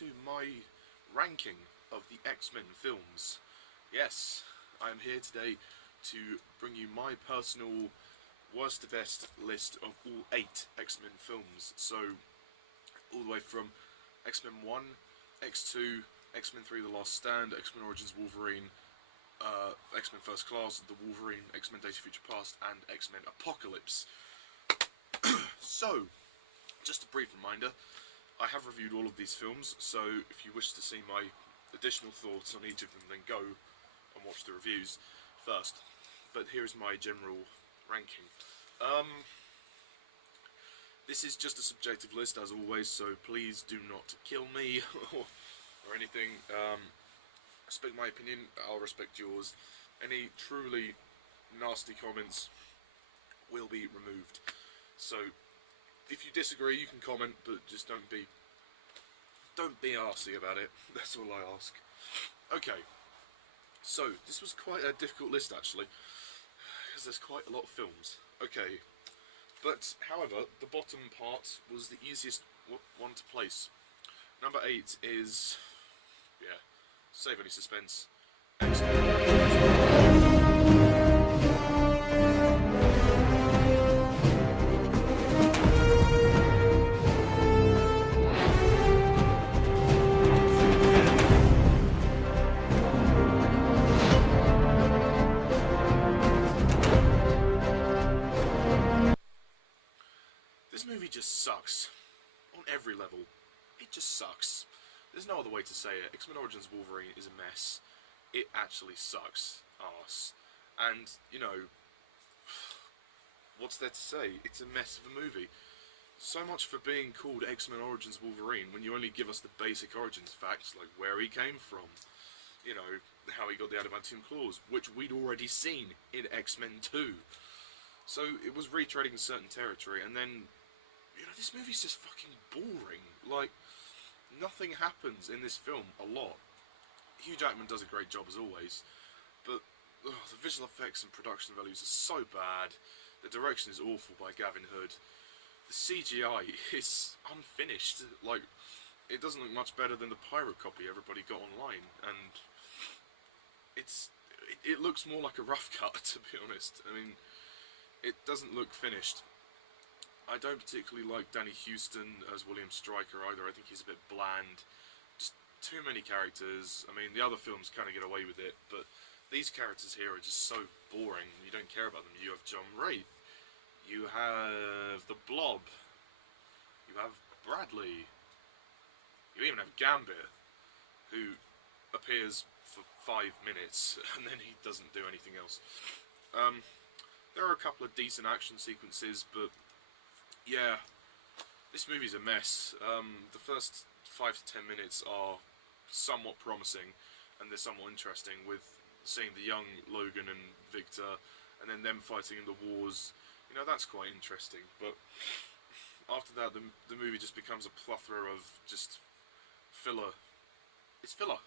to my ranking of the X-Men films. Yes, I am here today to bring you my personal worst to best list of all 8 X-Men films. So, all the way from X-Men 1, X2, X-Men 3 The Last Stand, X-Men Origins Wolverine, X-Men First Class, The Wolverine, X-Men Days of Future Past, and X-Men Apocalypse. So, just a brief reminder, I have reviewed all of these films, so if you wish to see my additional thoughts on each of them, then go and watch the reviews first. But here's my general ranking. This is just a subjective list, as always, so please do not kill me or anything. Respect my opinion, I'll respect yours. Any truly nasty comments will be removed. So, if you disagree, you can comment, but just don't be arsey about it. That's all I ask. Okay, so this was quite a difficult list actually, because there's quite a lot of films. Okay, but however, the bottom part was the easiest one to place. Number 8 is, yeah, save any suspense. This movie just sucks. On every level. It just sucks. There's no other way to say it. X-Men Origins Wolverine is a mess. It actually sucks arse. And, you know, what's there to say? It's a mess of a movie. So much for being called X-Men Origins Wolverine when you only give us the basic origins facts, like where he came from, you know, how he got the adamantium claws, which we'd already seen in X-Men 2. So it was retreading certain territory, and then, you know, this movie's just fucking boring. Like, nothing happens in this film a lot. Hugh Jackman does a great job as always, but the visual effects and production values are so bad. The direction is awful by Gavin Hood. The CGI is unfinished. Like, it doesn't look much better than the pirate copy everybody got online, and it looks more like a rough cut, to be honest. I mean, it doesn't look finished. I don't particularly like Danny Huston as William Stryker either. I think he's a bit bland. Just too many characters. I mean, the other films kind of get away with it, but these characters here are just so boring. You don't care about them. You have John Wraith. You have the Blob. You have Bradley. You even have Gambit, who appears for 5 minutes, and then he doesn't do anything else. There are a couple of decent action sequences, but yeah, this movie's a mess. The first 5 to 10 minutes are somewhat promising, and they're somewhat interesting, with seeing the young Logan and Victor, and then them fighting in the wars. You know, that's quite interesting, but after that, the movie just becomes a plethora of just filler. It's filler.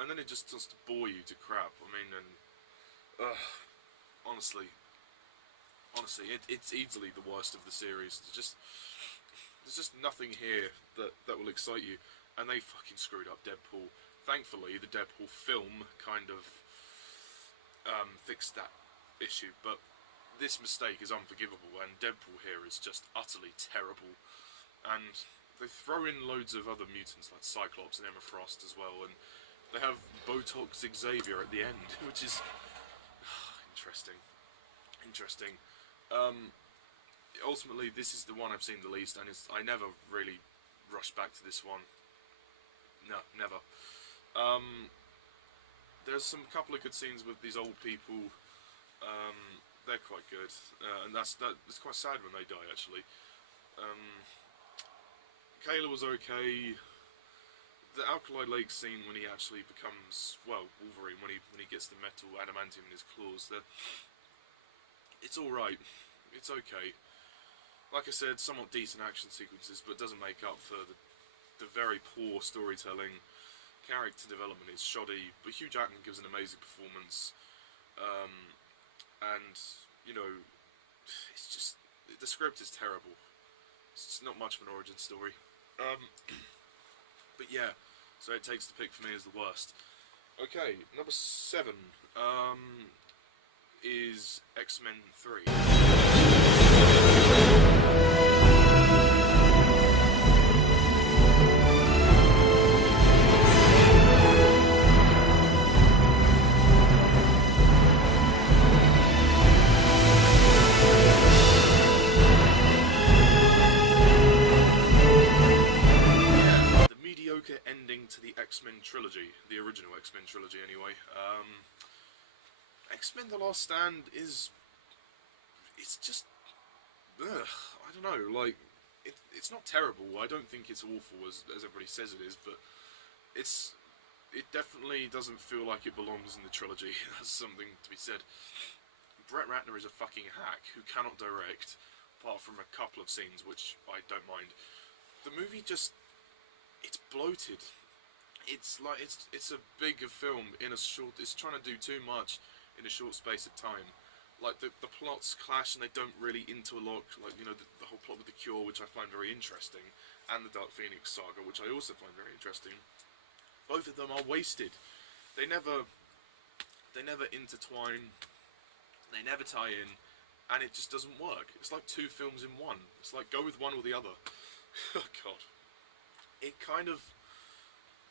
And then it just starts to bore you to crap. I mean, and honestly, it's easily the worst of the series. There's just nothing here that will excite you, and they fucking screwed up Deadpool. Thankfully, the Deadpool film kind of fixed that issue, but this mistake is unforgivable, and Deadpool here is just utterly terrible. And they throw in loads of other mutants like Cyclops and Emma Frost as well, and they have Botox Xavier at the end, which is interesting. Ultimately, this is the one I've seen the least, and I never really rushed back to this one. No, never. There's some couple of good scenes with these old people. They're quite good, and it's quite sad when they die, actually. Kayla was okay. The Alkali Lake scene when he actually becomes, well, Wolverine, when he gets the metal adamantium in his claws, it's alright. It's okay. Like I said, somewhat decent action sequences, but doesn't make up for the very poor storytelling. Character development is shoddy, but Hugh Jackman gives an amazing performance. And, you know, it's just, the script is terrible. It's just not much of an origin story. But yeah, so it takes the pick for me as the worst. Okay, number 7 is X-Men 3. Mediocre ending to the X-Men trilogy, the original X-Men trilogy anyway. X-Men The Last Stand it's just, I don't know, like, it's not terrible. I don't think it's awful as everybody says it is, but it definitely doesn't feel like it belongs in the trilogy. That's something to be said. Brett Ratner is a fucking hack who cannot direct, apart from a couple of scenes, which I don't mind. The movie just, it's bloated. It's like it's a bigger film in a short. It's trying to do too much in a short space of time. Like the plots clash and they don't really interlock. Like, you know, the whole plot with the Cure, which I find very interesting, and the Dark Phoenix saga, which I also find very interesting. Both of them are wasted. They never intertwine. They never tie in, and it just doesn't work. It's like two films in one. It's like go with one or the other. Oh God. It kind of,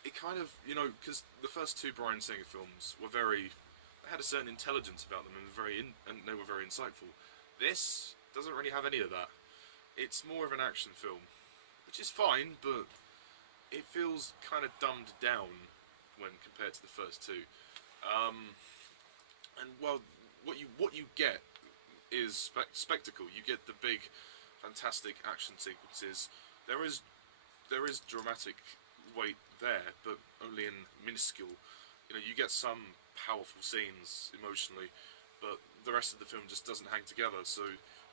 you know, because the first two Bryan Singer films were they had a certain intelligence about them and they were very insightful. This doesn't really have any of that. It's more of an action film, which is fine, but it feels kind of dumbed down when compared to the first two. And well, what you get is spectacle. You get the big, fantastic action sequences. There is dramatic weight there, but only in minuscule. You know, you get some powerful scenes emotionally, but the rest of the film just doesn't hang together. So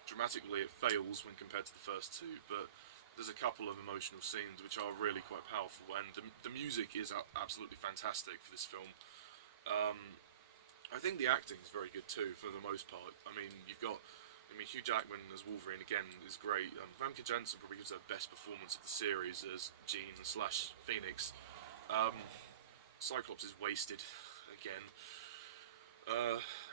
dramatically, it fails when compared to the first two. But there's a couple of emotional scenes which are really quite powerful, and the music is absolutely fantastic for this film. I think the acting is very good too, for the most part. I mean, Hugh Jackman as Wolverine again is great. Famke Janssen probably gives her best performance of the series as Jean/Phoenix. Cyclops is wasted again.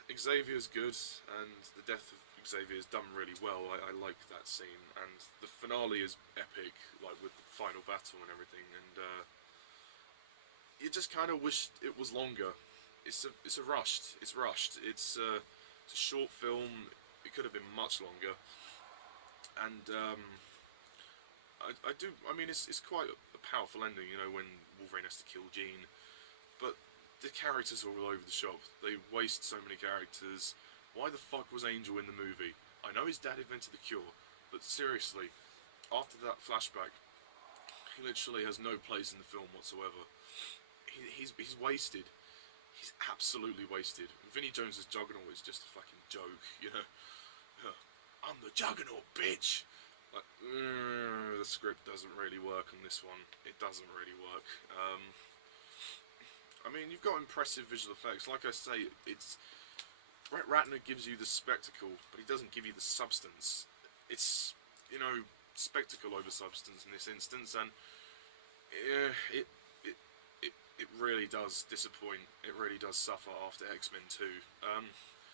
Xavier's good, and the death of Xavier is done really well. I like that scene, and the finale is epic, like with the final battle and everything. And you just kind of wish it was longer. It's rushed. It's a short film. It could have been much longer, and it's quite a powerful ending, you know, when Wolverine has to kill Jean, but the characters are all over the shop. They waste so many characters. Why the fuck was Angel in the movie? I know his dad invented the Cure, but seriously, after that flashback, he literally has no place in the film whatsoever. He's wasted. He's absolutely wasted. Vinnie Jones's Juggernaut is just a fucking joke, you know. I'm the Juggernaut, bitch! Like, the script doesn't really work on this one. It doesn't really work. I mean, you've got impressive visual effects. Like I say, Ratner gives you the spectacle, but he doesn't give you the substance. It's, you know, spectacle over substance in this instance, and it really does disappoint. It really does suffer after X-Men 2.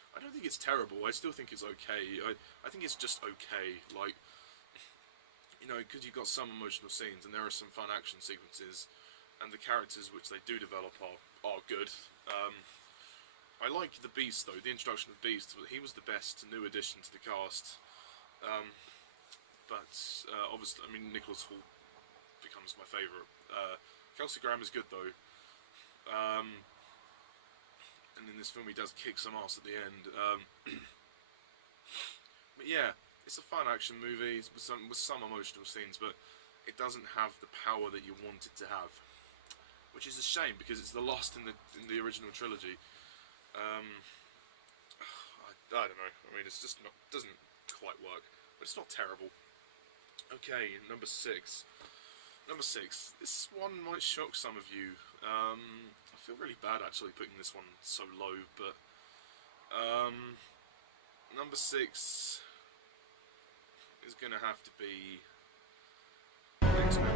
I don't think it's terrible. I still think it's okay. I think it's just okay. Like, you know, because you've got some emotional scenes and there are some fun action sequences, and the characters which they do develop are good. I like the Beast though. The introduction of Beast. He was the best new addition to the cast. But obviously, I mean, Nicholas Hoult becomes my favourite. Kelsey Grammer is good though. And in this film he does kick some ass at the end. But yeah, it's a fun action movie with some emotional scenes, but it doesn't have the power that you want it to have, which is a shame because it's the lost in the original trilogy. I don't know. I mean, it's just doesn't quite work, but it's not terrible. Okay, number 6. Number 6. This one might shock some of you. I feel really bad actually putting this one so low, but number 6 is gonna have to be X-Men.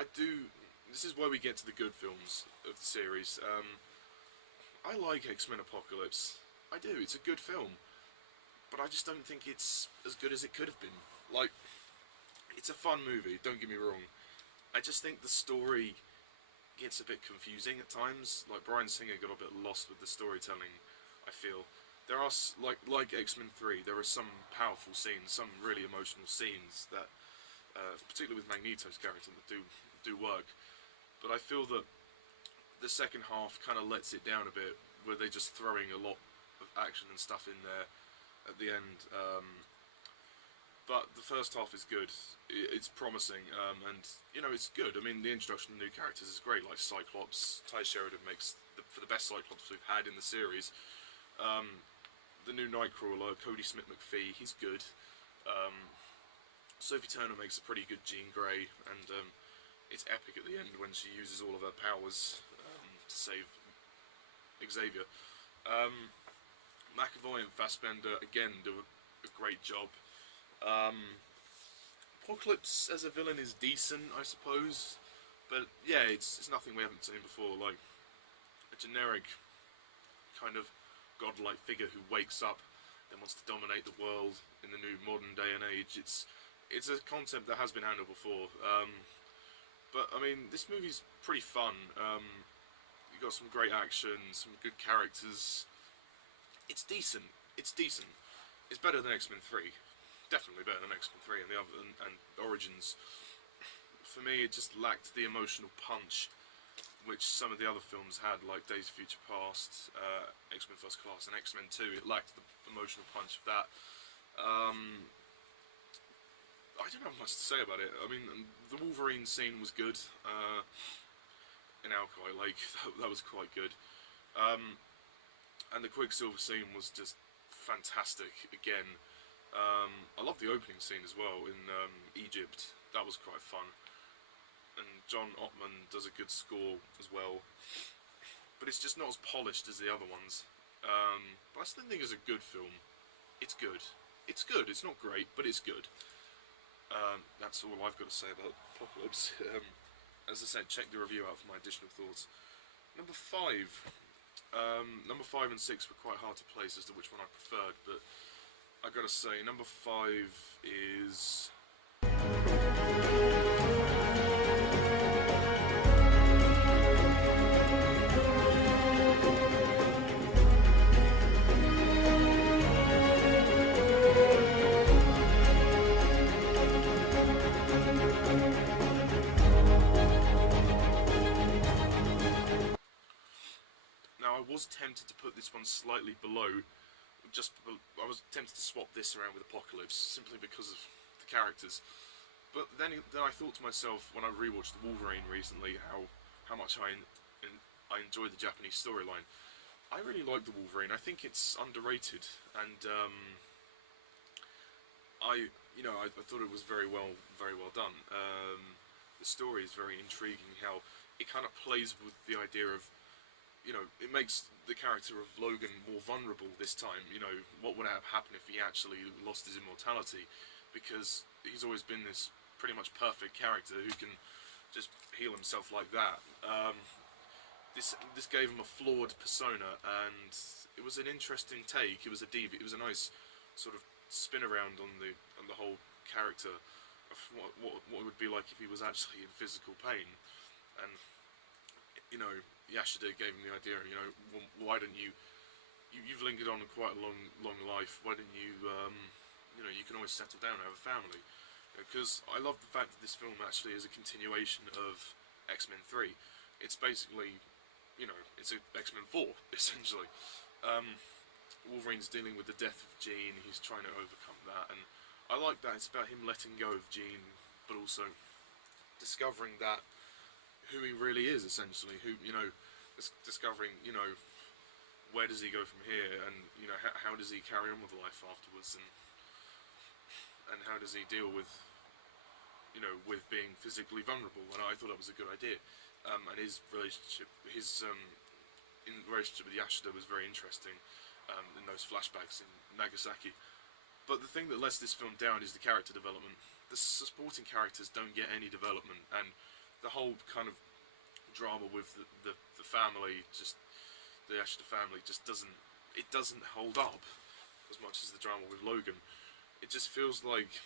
I do. This is where we get to the good films of the series. I like X-Men Apocalypse. I do. It's a good film, but I just don't think it's as good as it could have been. Like, it's a fun movie. Don't get me wrong. I just think the story gets a bit confusing at times. Like Bryan Singer got a bit lost with the storytelling. I feel there are like X-Men 3. There are some powerful scenes, some really emotional scenes that, particularly with Magneto's character, that do work. But I feel that the second half kind of lets it down a bit, where they're just throwing a lot of action and stuff in there at the end. But the first half is good. It's promising, and you know it's good. I mean, the introduction of new characters is great, like Cyclops. Ty Sheridan makes for the best Cyclops we've had in the series. The new Nightcrawler, Cody Smith McPhee, he's good. Sophie Turner makes a pretty good Jean Grey, and it's epic at the end when she uses all of her powers to save Xavier. McAvoy and Fassbender again do a great job. Apocalypse as a villain is decent, I suppose, but yeah, it's nothing we haven't seen before. Like a generic kind of godlike figure who wakes up and wants to dominate the world in the new modern day and age. It's a concept that has been handled before. But I mean, this movie's pretty fun. You got some great action, some good characters. It's decent. It's decent. It's better than X-Men 3. Definitely better than X-Men 3 and the other and Origins. For me, it just lacked the emotional punch which some of the other films had, like Days of Future Past, X-Men First Class, and X-Men 2. It lacked the emotional punch of that. I don't have much to say about it. I mean, the Wolverine scene was good in Alkali Lake. That was quite good. And the Quicksilver scene was just fantastic again. I love the opening scene as well in Egypt. That was quite fun. And John Ottman does a good score as well. But it's just not as polished as the other ones. But I still think it's a good film. It's good. It's good. It's not great, but it's good. That's all I've got to say about Apocalypse. As I said, check the review out for my additional thoughts. Number 5. Number 5 and 6 were quite hard to place as to which one I preferred, but I gotta say, number 5 is... Now, I was tempted to put this one slightly below. I was tempted to swap this around with Apocalypse simply because of the characters. But then I thought to myself when I rewatched the Wolverine recently how much I enjoyed the Japanese storyline. I really like the Wolverine. I think it's underrated, and I thought it was very well done. The story is very intriguing. How it kind of plays with the idea of, you know, it makes the character of Logan more vulnerable this time. You know, what would have happened if he actually lost his immortality? Because he's always been this pretty much perfect character who can just heal himself like that. This gave him a flawed persona, and it was an interesting take. It was a nice sort of spin around on the whole character of what it would be like if he was actually in physical pain. And you know, Yashida gave him the idea, you know, why don't you've lingered on quite a long life, why don't you, you know, you can always settle down and have a family. Because I love the fact that this film actually is a continuation of X-Men 3. It's basically, you know, it's X-Men 4, essentially. Wolverine's dealing with the death of Jean, he's trying to overcome that, and I like that. It's about him letting go of Jean, but also discovering that who he really is, essentially, who, you know, discovering, you know, where does he go from here, and, you know, how does he carry on with life afterwards, and how does he deal with, you know, with being physically vulnerable. And I thought that was a good idea, and his relationship, in relationship with Yashida was very interesting, in those flashbacks in Nagasaki. But the thing that lets this film down is the character development. The supporting characters don't get any development, and the whole kind of drama with the family, just the Ashton family, just doesn't hold up as much as the drama with Logan. It just feels like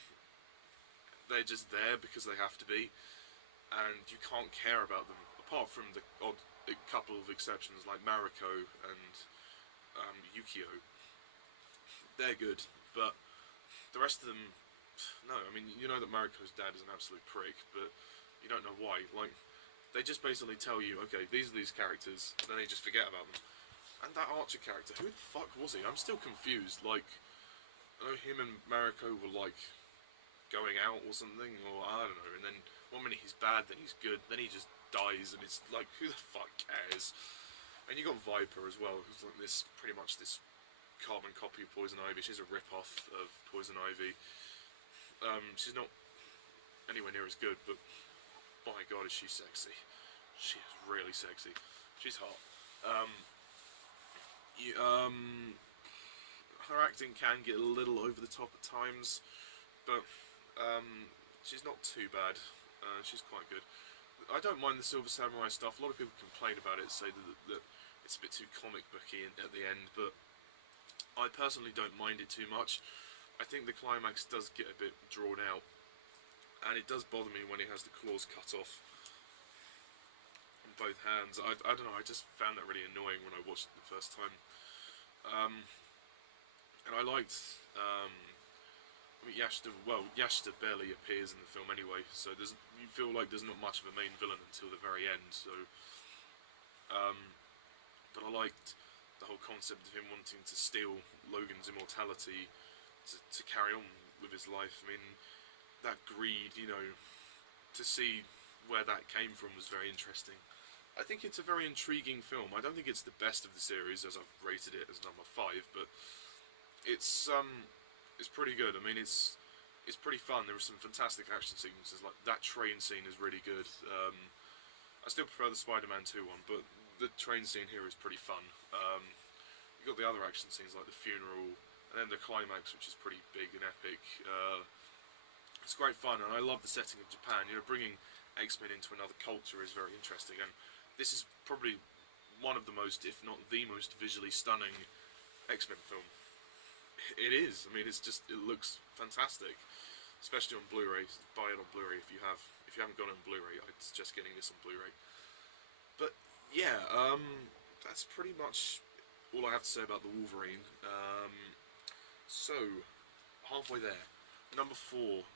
they're just there because they have to be, and you can't care about them apart from the odd couple of exceptions like Mariko and Yukio. They're good, but the rest of them, no. I mean, you know that Mariko's dad is an absolute prick, but you don't know why. Like, they just basically tell you, okay, these are these characters, then they just forget about them. And that Archer character, who the fuck was he? I'm still confused. Like, I know him and Mariko were like going out or something, or I don't know. And then one minute he's bad, then he's good, then he just dies, and it's like, who the fuck cares? And you got Viper as well, who's like this, pretty much this carbon copy of Poison Ivy. She's a rip-off of Poison Ivy. She's not anywhere near as good, but my god, is she sexy. She is really sexy. She's hot. Her acting can get a little over the top at times, but she's not too bad. She's quite good. I don't mind the Silver Samurai stuff. A lot of people complain about it, say that it's a bit too comic booky at the end, but I personally don't mind it too much. I think the climax does get a bit drawn out, and it does bother me when he has the claws cut off on both hands. I don't know, I just found that really annoying when I watched it the first time. And I liked, I mean, Yashta barely appears in the film anyway, so you feel like there's not much of a main villain until the very end, so, but I liked the whole concept of him wanting to steal Logan's immortality to carry on with his life. I mean, that greed, you know, to see where that came from was very interesting. I think it's a very intriguing film. I don't think it's the best of the series, as I've rated it as number 5, but it's pretty good. I mean, it's pretty fun. There are some fantastic action sequences. Like that train scene is really good. I still prefer the Spider-Man 2 one, but the train scene here is pretty fun. You got the other action scenes like the funeral, and then the climax, which is pretty big and epic. It's great fun, and I love the setting of Japan. You know, bringing X-Men into another culture is very interesting, and this is probably one of the most, if not the most, visually stunning X-Men film. It is. I mean, it looks fantastic, especially on Blu-ray. Buy it on Blu-ray if you haven't got it on Blu-ray. I'd suggest getting this on Blu-ray. But yeah, that's pretty much all I have to say about the Wolverine. So halfway there, number 4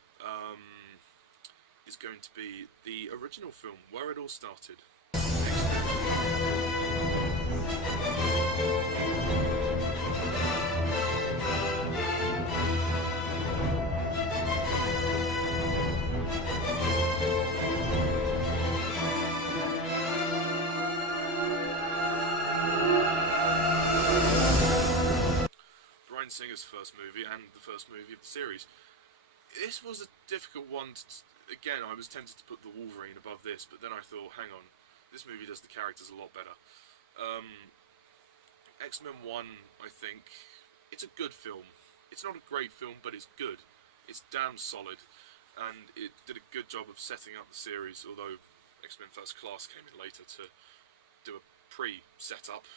is going to be the original film, Where It All Started. Bryan Singer's first movie, and the first movie of the series. This was a difficult one again, I was tempted to put the Wolverine above this, but then I thought, hang on, this movie does the characters a lot better. X-Men 1, I think, it's a good film. It's not a great film, but it's good. It's damn solid, and it did a good job of setting up the series, although X-Men First Class came in later to do a pre-setup.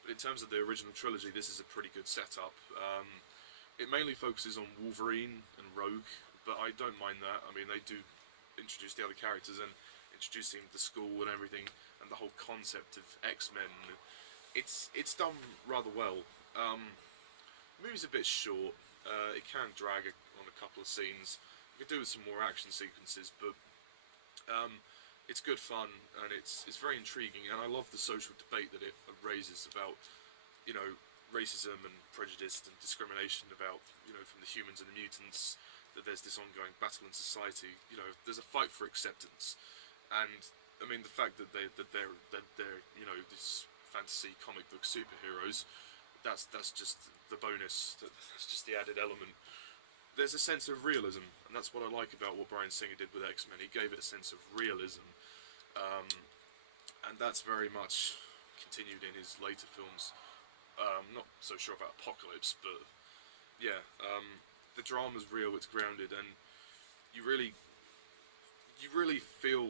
But in terms of the original trilogy, this is a pretty good setup. It mainly focuses on Wolverine and Rogue, but I don't mind that. I mean, they do introduce the other characters and introducing the school and everything, and the whole concept of X-Men. It's done rather well. The movie's a bit short. It can drag on a couple of scenes. You could do with some more action sequences, but it's good fun, and it's very intriguing, and I love the social debate that it raises about, you know, racism and prejudice and discrimination about, you know, from the humans and the mutants, that there's this ongoing battle in society. You know, there's a fight for acceptance, and I mean the fact that they're you know, these fantasy comic book superheroes, that's just the bonus. That's just the added element. There's a sense of realism, and that's what I like about what Bryan Singer did with X-Men. He gave it a sense of realism, and that's very much continued in his later films. Not so sure about Apocalypse, but yeah, the drama's real, it's grounded, and you you really feel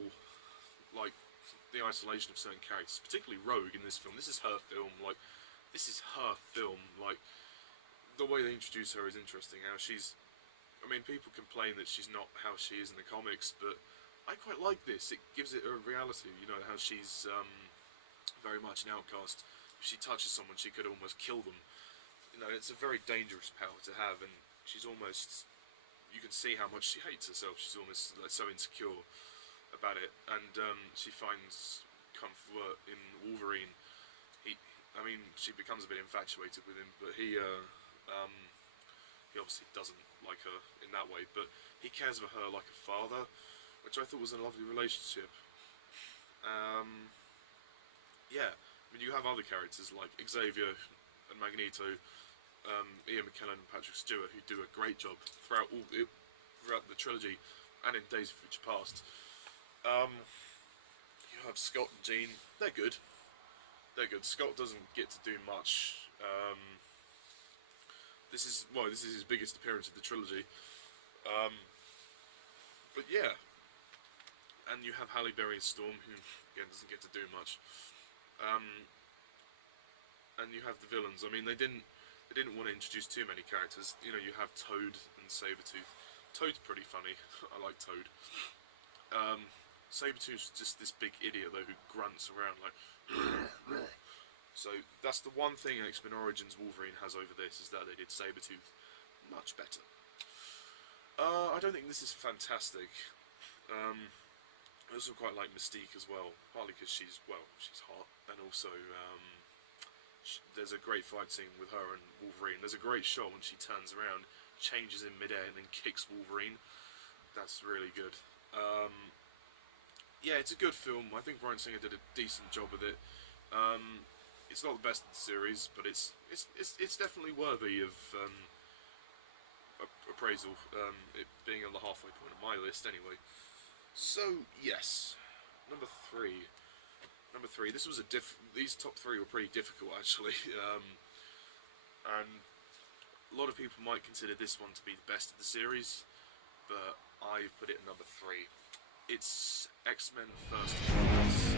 like the isolation of certain characters, particularly Rogue in this film. This is her film. Like, this is her film. Like, the way they introduce her is interesting. How she's, I mean, people complain that she's not how she is in the comics, but I quite like this. It gives it a reality. You know, how she's very much an outcast. If she touches someone, she could almost kill them. You know, it's a very dangerous power to have, and she's almost, you can see how much she hates herself. She's almost like, so insecure about it, and she finds comfort in Wolverine. I mean, she becomes a bit infatuated with him, but he obviously doesn't like her in that way, but he cares for her like a father, which I thought was a lovely relationship. Yeah, I mean, you have other characters like Xavier and Magneto, Ian McKellen and Patrick Stewart, who do a great job throughout the trilogy and in Days of Future Past. You have Scott and Jean. They're good. They're good. Scott doesn't get to do much. This is his biggest appearance of the trilogy. But yeah, and you have Halle Berry and Storm, who again doesn't get to do much. And you have the villains. I mean, they didn't want to introduce too many characters. You know, you have Toad and Sabretooth. Toad's pretty funny. I like Toad. Sabretooth's just this big idiot though who grunts around like. So that's the one thing X-Men Origins Wolverine has over this, is that they did Sabretooth much better. I don't think this is fantastic. I also quite like Mystique as well, partly because she's hot, and also there's a great fight scene with her and Wolverine. There's a great shot when she turns around, changes in midair, and then kicks Wolverine. That's really good. Yeah, it's a good film. I think Bryan Singer did a decent job with it. It's not the best of the series, but it's definitely worthy of appraisal. It being on the halfway point of my list, anyway. So yes, number three. This was these top three were pretty difficult actually, and a lot of people might consider this one to be the best of the series, but I put it at number 3. It's X-Men First Class.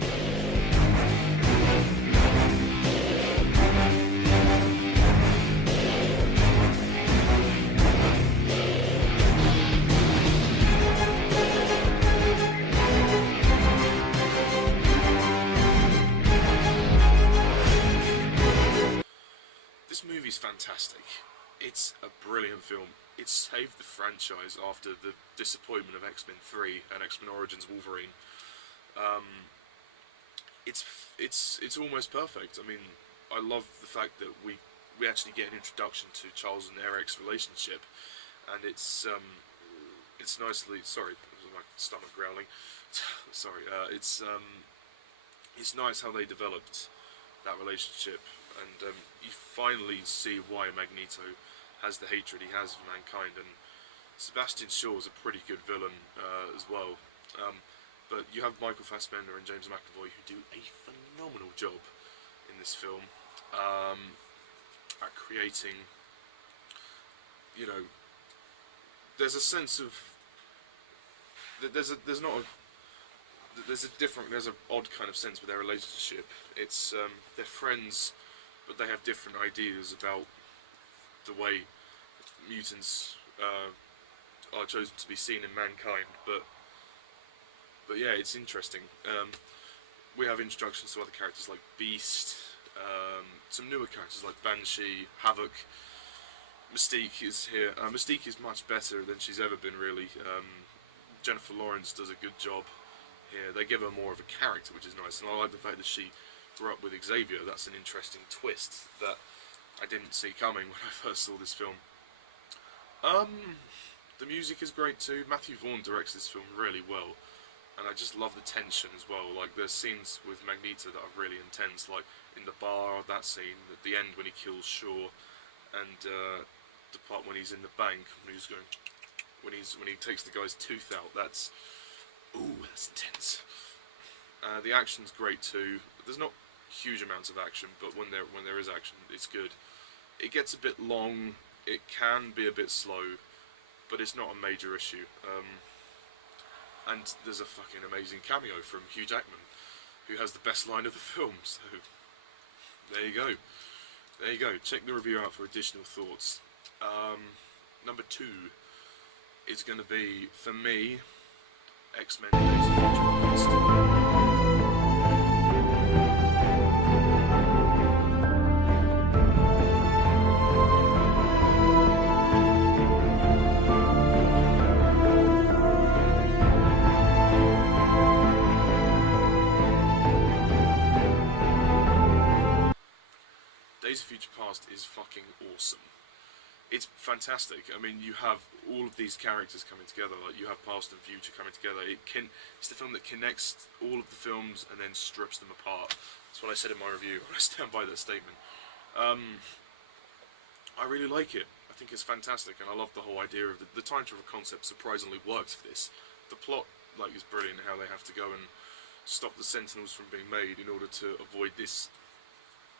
This movie's fantastic. It's a brilliant film. It saved the franchise after the disappointment of X-Men 3 and X-Men Origins Wolverine. It's almost perfect. I mean, I love the fact that we actually get an introduction to Charles and Eric's relationship, and it's nicely. Sorry, my stomach growling. Sorry. It's nice how they developed that relationship, and you finally see why Magneto has the hatred he has for mankind, and Sebastian Shaw is a pretty good villain as well. But you have Michael Fassbender and James McAvoy who do a phenomenal job in this film at creating, you know, there's a sense of there's an odd kind of sense with their relationship. It's they're friends, but they have different ideas about the way mutants are chosen to be seen in mankind. But yeah, it's interesting. We have introductions to other characters like Beast, some newer characters like Banshee, Havoc. Mystique is here. Mystique is much better than she's ever been, really. Jennifer Lawrence does a good job here. They give her more of a character, which is nice, and I like the fact that she grew up with Xavier. That's an interesting twist that I didn't see coming when I first saw this film. The music is great too. Matthew Vaughn directs this film really well, and I just love the tension as well. Like, there's scenes with Magneto that are really intense, like in the bar, that scene at the end when he kills Shaw, and the part when he's in the bank, when he's going, when he takes the guy's tooth out. That's intense. The action's great too. There's not huge amounts of action, but when there is action, it's good. It gets a bit long. It can be a bit slow, but it's not a major issue. And there's a fucking amazing cameo from Hugh Jackman, who has the best line of the film. So there you go. There you go. Check the review out for additional thoughts. Number 2 is going to be, for me, X-Men Days of Future Past. Days of Future Past is fucking awesome. It's fantastic. I mean, you have all of these characters coming together. Like, you have past and future coming together. It's the film that connects all of the films and then strips them apart. That's what I said in my review. I stand by that statement. I really like it. I think it's fantastic, and I love the whole idea of the time travel concept. Surprisingly works for this. The plot, like, is brilliant. How they have to go and stop the Sentinels from being made in order to avoid this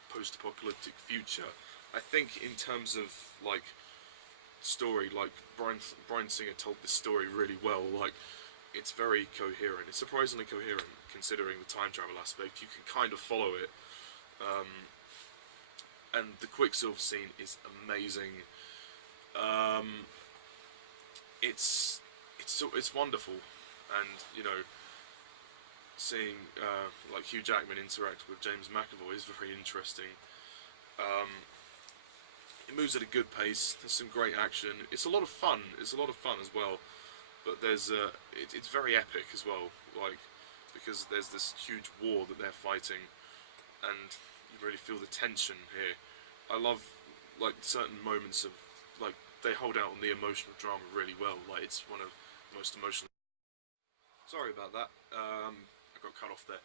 post-apocalyptic future. I think in terms of, like, story, like, Bryan Singer told this story really well. Like, it's very coherent. It's surprisingly coherent considering the time travel aspect. You can kind of follow it. And the Quicksilver scene is amazing. It's wonderful, and you know, seeing like Hugh Jackman interact with James McAvoy is very interesting. It moves at a good pace. There's some great action. It's a lot of fun. It's a lot of fun as well. But there's it's very epic as well. Like, because there's this huge war that they're fighting, and you really feel the tension here. I love, like, certain moments of, like, they hold out on the emotional drama really well. Like, it's one of the most emotional. Sorry about that. I got cut off there.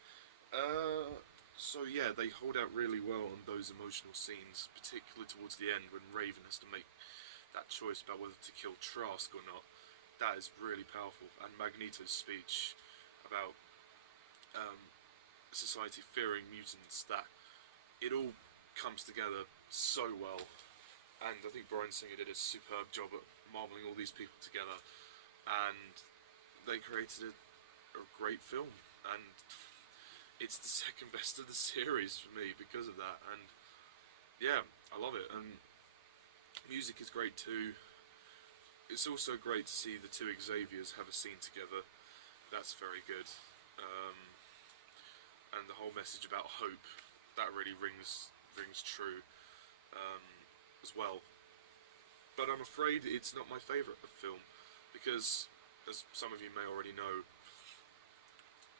So yeah, they hold out really well on those emotional scenes, particularly towards the end when Raven has to make that choice about whether to kill Trask or not. That is really powerful. And Magneto's speech about society fearing mutants, that it all comes together so well. And I think Bryan Singer did a superb job at marbling all these people together, and they created a great film. And it's the second best of the series for me because of that. And yeah, I love it. And music is great too. It's also great to see the two Xaviers have a scene together. That's very good. And the whole message about hope, that really rings true as well. But I'm afraid it's not my favourite film, because, as some of you may already know,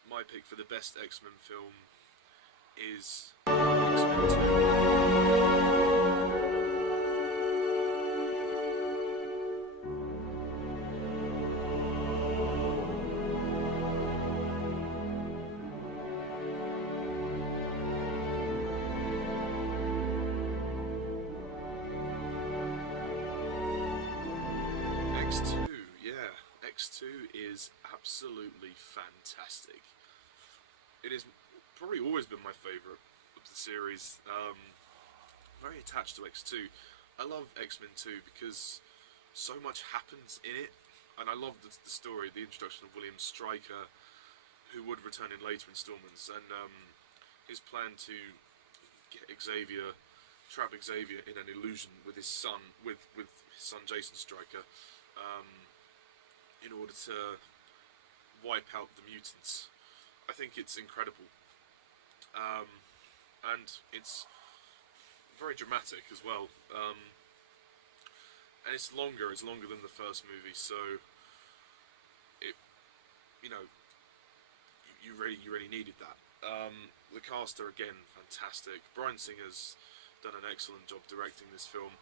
my pick for the best X-Men film is X-Men 2. X2, yeah, X2 is absolutely fantastic. It has probably always been my favourite of the series. Very attached to X2. I love X-Men 2 because so much happens in it, and I love the story, the introduction of William Stryker, who would return in later installments, and his plan to get Xavier, trap Xavier in an illusion with his son, with his son Jason Stryker, in order to wipe out the mutants. I think it's incredible, and it's very dramatic as well, and it's longer than the first movie, so it, you know, you really needed that. The cast are again fantastic. Bryan Singer's done an excellent job directing this film.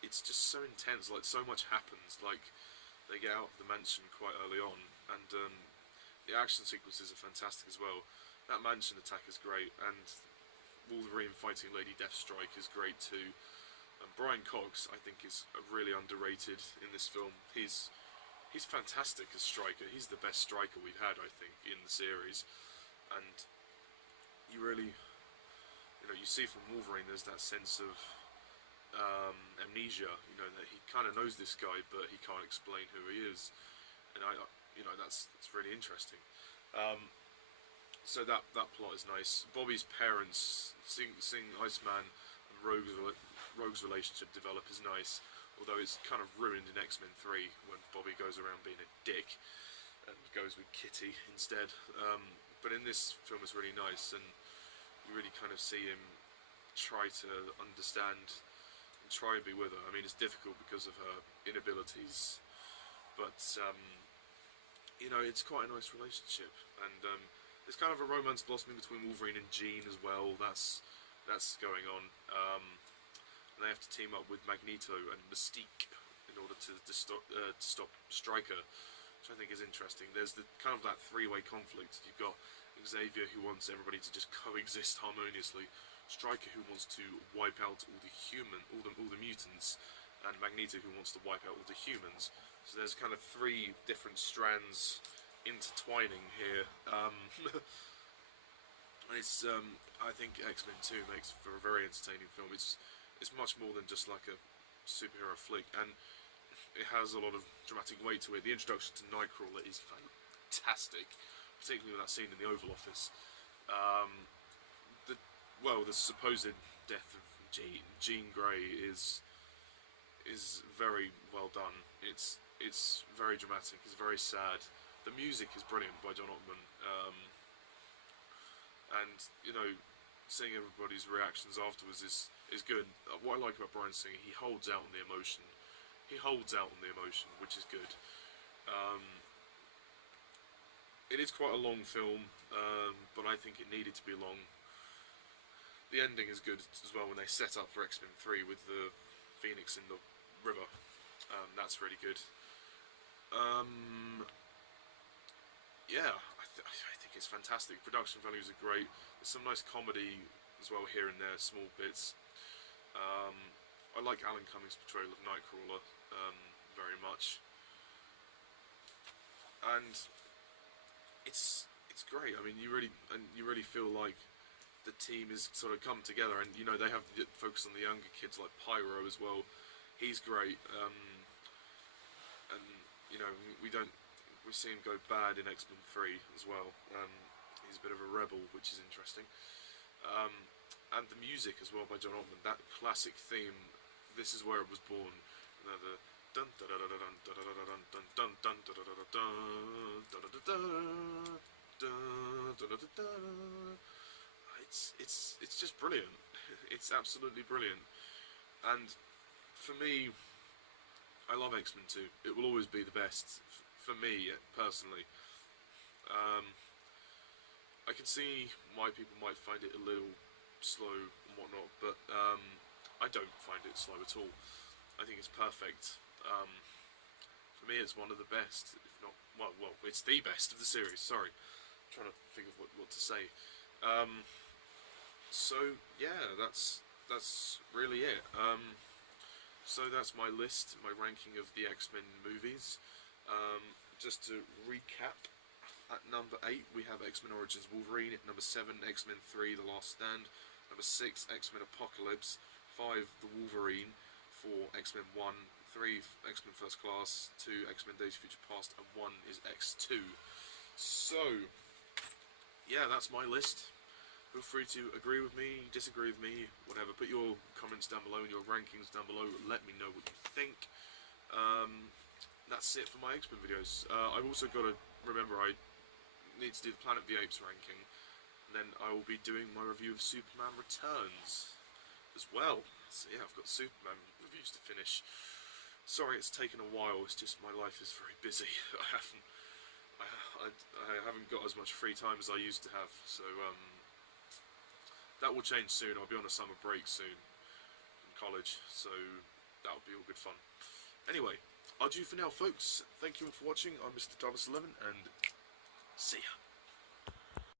It's just so intense, like, so much happens. Like, they get out of the mansion quite early on, and the action sequences are fantastic as well. That mansion attack is great, and Wolverine fighting Lady Deathstrike is great too. And Brian Cox, I think, is really underrated in this film. He's fantastic as Stryker. He's the best Stryker we've had, I think, in the series. And you really, you know, you see from Wolverine, there's that sense of amnesia, you know, that he kind of knows this guy, but he can't explain who he is. and that's really interesting. Um, so that plot is nice. Bobby's parents, seeing Iceman and Rogue's relationship develop is nice, although it's kind of ruined in X-Men 3 when Bobby goes around being a dick and goes with Kitty instead. But in this film it's really nice, and you really kind of see him try to understand and try and be with her. I mean, it's difficult because of her inabilities, but it's quite a nice relationship, and there's kind of a romance blossoming between Wolverine and Jean as well. That's going on. And they have to team up with Magneto and Mystique in order to stop Stryker, which I think is interesting. There's the kind of that three-way conflict. You've got Xavier, who wants everybody to just coexist harmoniously, Stryker, who wants to wipe out all the mutants, and Magneto, who wants to wipe out all the humans. So there's kind of three different strands intertwining here. And it's I think X-Men 2 makes for a very entertaining film. It's much more than just like a superhero flick, and it has a lot of dramatic weight to it. The introduction to Nightcrawler is fantastic, particularly with that scene in the Oval Office. The supposed death of Jean Grey is very well done. It's very dramatic. It's very sad. The music is brilliant by John Ottman, and seeing everybody's reactions afterwards is good. What I like about Bryan Singer, he holds out on the emotion. Which is good. It is quite a long film, but I think it needed to be long. The ending is good as well when they set up for X-Men 3 with the Phoenix in the river. That's really good. I think it's fantastic. Production values are great. There's some nice comedy as well here and there, small bits. I like Alan Cummings' portrayal of Nightcrawler very much, and it's great. I mean, you really feel like the team is sort of come together, and they have to focus on the younger kids like Pyro as well. He's great, and we see him go bad in X-Men 3 as well. He's a bit of a rebel, which is interesting. And the music as well by John Ottman, that classic theme, This Is Where It Was Born, the dun dun dun dun dun dun dun dun dun dun. It's just brilliant. It's absolutely brilliant. And for me, I love X-Men 2. It will always be the best for me personally. I can see why people might find it a little slow and whatnot, but I don't find it slow at all. I think it's perfect. For me, it's one of the best, if not, well, it's the best of the series. Sorry, I'm trying to think of what to say. So yeah, that's really it. So that's my list, my ranking of the X-Men movies. Just to recap, at number 8 we have X-Men Origins Wolverine. At number 7, X-Men 3 The Last Stand. Number 6, X-Men Apocalypse. 5, The Wolverine. 4, X-Men 1. 3, X-Men First Class. 2, X-Men Days of Future Past. And 1 is X2. So yeah, that's my list. Feel free to agree with me, disagree with me, whatever. Put your comments down below and your rankings down below. Let me know what you think. That's it for my X-Men videos. I've also got to remember I need to do the Planet of the Apes ranking. And then I will be doing my review of Superman Returns as well. So yeah, I've got Superman reviews to finish. Sorry it's taken a while, it's just my life is very busy. I haven't got as much free time as I used to have, so that will change soon. I'll be on a summer break soon in college, so that'll be all good fun. Anyway, adieu for now, folks. Thank you all for watching. I'm Mr. Davis11, and see ya.